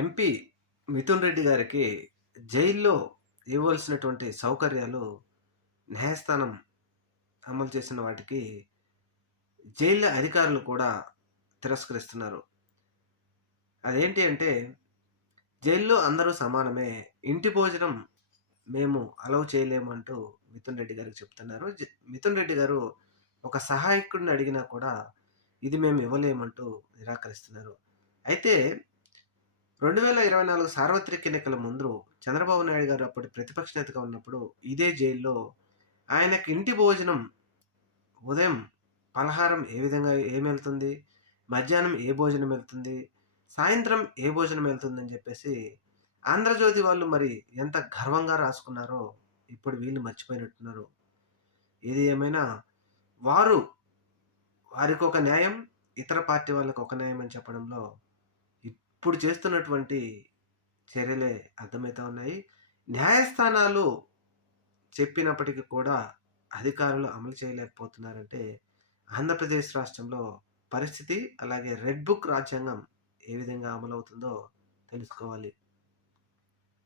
MP Mithun Reddy గారికి జైల్లో ఇవ్వాల్సినటువంటి సౌకర్యాలు న్యాయస్థానం అమలు చేసిన వాటికి జైళ్ళ అధికారులు కూడా తిరస్కరిస్తున్నారు. అదేంటి అంటే జైల్లో అందరూ సమానమే. ఇంటి భోజనం మేము అలౌ చేయలేమంటూ మిథున్ రెడ్డి గారికి చెప్తున్నారు. మిథున్ రెడ్డి గారు ఒక సహాయకుడిని అడిగినా కూడా ఇది మేము ఇవ్వలేమంటూ నిరాకరిస్తున్నారు. అయితే 2024 సార్వత్రిక ఎన్నికల ముందు చంద్రబాబు నాయుడు గారు అప్పటి ప్రతిపక్ష నేతగా ఉన్నప్పుడు ఇదే జైల్లో ఆయనకి ఇంటి భోజనం ఉదయం పలహారం ఏ విధంగా ఏమెళ్తుంది, మధ్యాహ్నం ఏ భోజనం వెళ్తుంది, సాయంత్రం ఏ భోజనం వెళ్తుందని చెప్పేసి ఆంధ్రజ్యోతి వాళ్ళు మరి ఎంత గర్వంగా రాసుకున్నారో ఇప్పుడు వీళ్ళు మర్చిపోయినట్టున్నారు. ఏది ఏమైనా వారు వారికొక న్యాయం, ఇతర పార్టీ వాళ్ళకి ఒక న్యాయం అని చెప్పడంలో ఇప్పుడు చేస్తున్నటువంటి చర్యలే అర్థమైతా ఉన్నాయి. న్యాయస్థానాలు చెప్పినప్పటికీ కూడా అధికారులు అమలు చేయలేకపోతున్నారంటే ఆంధ్రప్రదేశ్ రాష్ట్రంలో పరిస్థితి అలాగే రెడ్ బుక్ రాజ్యాంగం ఏ విధంగా అమలవుతుందో తెలుసుకోవాలి.